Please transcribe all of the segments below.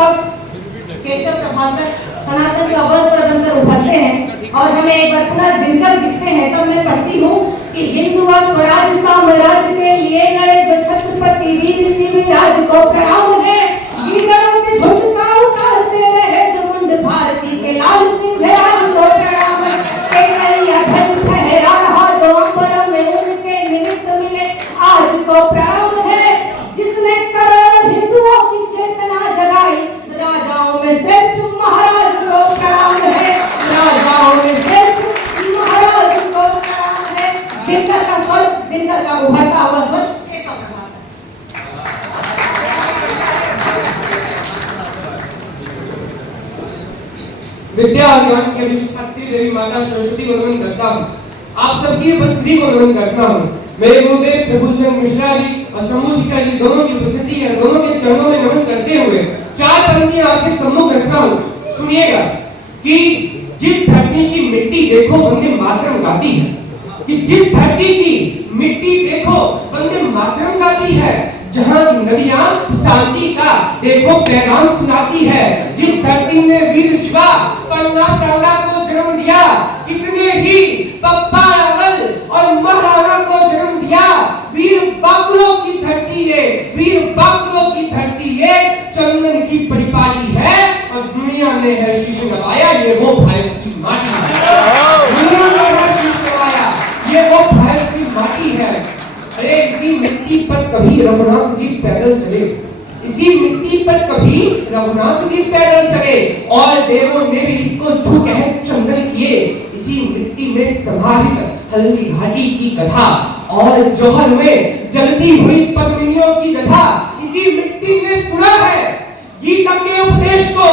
तब केशव प्रभाकर सनातन का वस्त्र बनकर उभरते हैं और हमें एक बार पुनः दिनकर दिखते हैं। तब मैं पढ़ती हूँ कि हिंदू स्वराज साम्राज्य के लिए लड़े जो छत्रपति वीर शिवराज को प्रणाम है। गीदड़ों के झुंड का उतारते रहे जो मुंड भारती के लाल सिंह राज को प्रणाम है। केसरिया ध्वज फहरा रहा जो अंबर में उनके निमित्त मिले आज को प्रणाम है। जिसने करोड़ों हिंदुओं की चेतना जगाई राजाओं में श्रेष्ठ महाराज को प्रणाम है। राजाओं में श्रेष्ठ महाराज को प्रणाम है। दिनकर का स्वर, दिनकर का उभरता हुआ स्वर केशव प्रभाकर। विद्या और ज्ञान के अधिष्ठात्री देवी माता सरस्वती को नमन करता हूँ। आप सबकी उपस्थिति को नमन करता हूँ। मेरे गुरुदेव प्रफुल्लचंद्र मिश्रा जी और शंभू शिखा जी दोनों की उपस्थिति है, दोनों के चरणों में नमन करते हुए चार पंक्तियां आपके सम्मुख रखता हूँ। सुनिएगा कि जिस धरती की मिट्टी देखो वंदे मातरम गाती है, कि जिस धरती की मिट्टी देखो वंदे मातरम गाती है, जहाँ की नदियां शांति का देखो पैगाम सुनाती है। जिस धरती ने वीर शिवा पन्ना सांगा को जन्म दिया, कितने ही पप्पा रावल और महाराणा को जन्म दिया। वीर बाबुलों की धरती ये, वीर बाबुलों की धरती ये चंदन की परिपाटी है और दुनिया ने है शीश नवाया, ये वो भारत की माटी है। दुनिया ने है शीश नवाया, ये वो भारत की माटी है। अरे इसी मिट्टी पर कभी रघुनाथ जी पैदल चले, इसी मिट्टी पर कभी रघुनाथ जी पैदल चले और देवों ने भी इसको छू के चंदन किए। इसी मिट्टी में समाहित हल्दी घाटी की कथा और जौहर में जलती हुई पद्मिनियों की कथा इसी मिट्टी ने सुना है। गीता के उपदेश को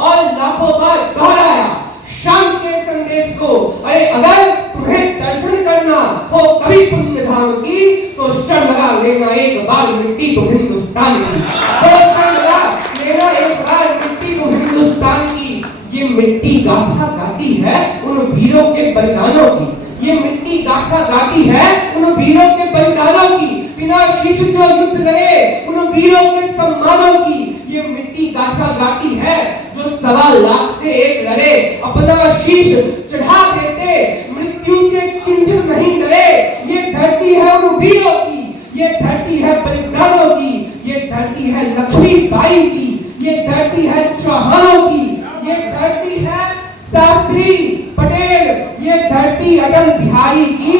और लाखों बार दोहराया शांति के संदेश को। अरे अगर तुम्हें दर्शन करना हो कभी पुण्य धाम की तो शरण लगा लेना एक बार मिट्टी तो हिंदुस्तान की, तो शरण लगा लेना एक बार मिट्टी तो हिंदुस्तान की। ये मिट्टी गाथा गाती है उन वीरों के बलिदानों की, ये मिट्टी गाथा गाती है उन वीरों के बलिदानों की, बिना शीश जो युद्ध लड़े उन वीरों के सम्मानों की। ये मिट्टी गाथा गाती है जो 1.25 लाख से एक लड़े अपना शीश चढ़ा देते मृत्यु से किंचित नहीं डरे। ये धरती है उन वीरों की, ये धरती है बलिदानों की, ये धरती है लक्ष्मीबाई की, ये धरती है चौहानों की, ये धरती है शास्त्री पटेल, ये धरती अटल बिहारी की।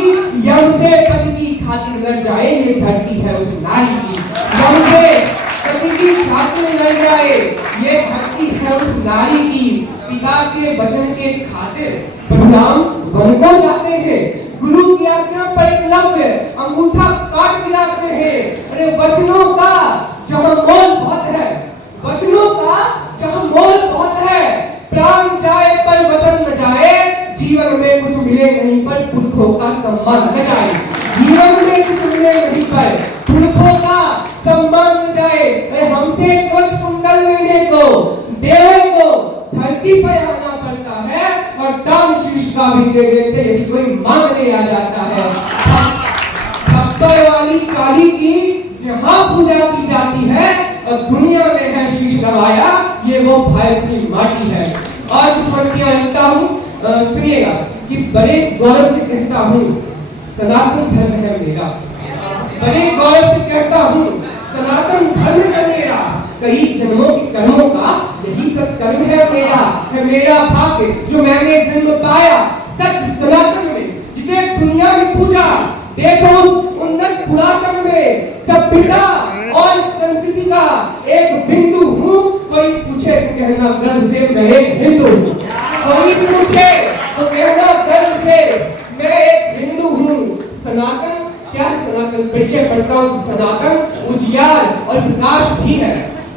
यम से पति की खातिर लड़ जाए ये धरती है उस नारी की, यम से पति की खातिर लड़ जाए ये धरती है उस नारी की। पिता के वचन के खातिर प्रभुराम वन को जाते हैं, गुरु की आज्ञा पर एकलव्य अंगूठा काट गिराते हैं। अरे वचनों का जहां मोल बहुत है, वचनों का जहां मोल बहुत है, प्राण जाए पर वचन न जाए, जीवन में कुछ मिले नहीं पर पुरखों का सम्मान न जाए। जीवन में कुछ मिले नहीं पर पुरखों का सम्मान न जाए। अरे हमसे कवच कुंडल लेने को देवों को धरती पर आना पड़ता है और दान शीश का भी दे देते यदि कोई मांगने आ जाता है। खप्पर वाली काली की जहां पूजा की जाती है और दुनिया में है शीश नवाया, ये वो भारत की माटी है। और कुछ पंक्तियां लिखता हूँ, सुनिएगा कि बड़े गौरव से कहता हूँ सनातन धर्म है मेरा, बड़े गौरव से कहता हूँ सनातन धर्म है मेरा। कई जन्मों के कर्मों का यही सत्कर्म है मेरा, है मेरा भाग्य जो मैंने जन्म पाया सत्य सनातन में, जिसे दुनिया में पूजा। देखो उन्नत पुरातन में सभ्यता और संस्कृति का एक बिंदु हूँ। कोई पूछे तो कहना गर्व से मैं एक हिंदू हूँ, कोई पूछे तो कहना गर्व से मैं एक हिंदू हूँ। सनातन क्या है? सनातन परिचय करता हूँ। सनातन उजियार और प्रकाश भी है,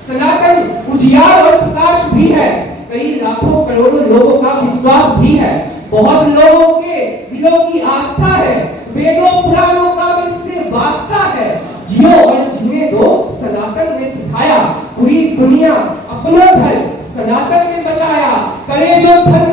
सनातन उजियार और प्रकाश भी है। कई लाखों करोड़ों लोगों का विश्वास भी है, बहुत लोगों के दिलों की आस्था है, वेदों पुराणों का भी इससे वास्ता है। जियो और जीने दो सनातन ने सिखाया, पूरी दुनिया अपना धर्म सनातन ने बताया। करे जो धर्म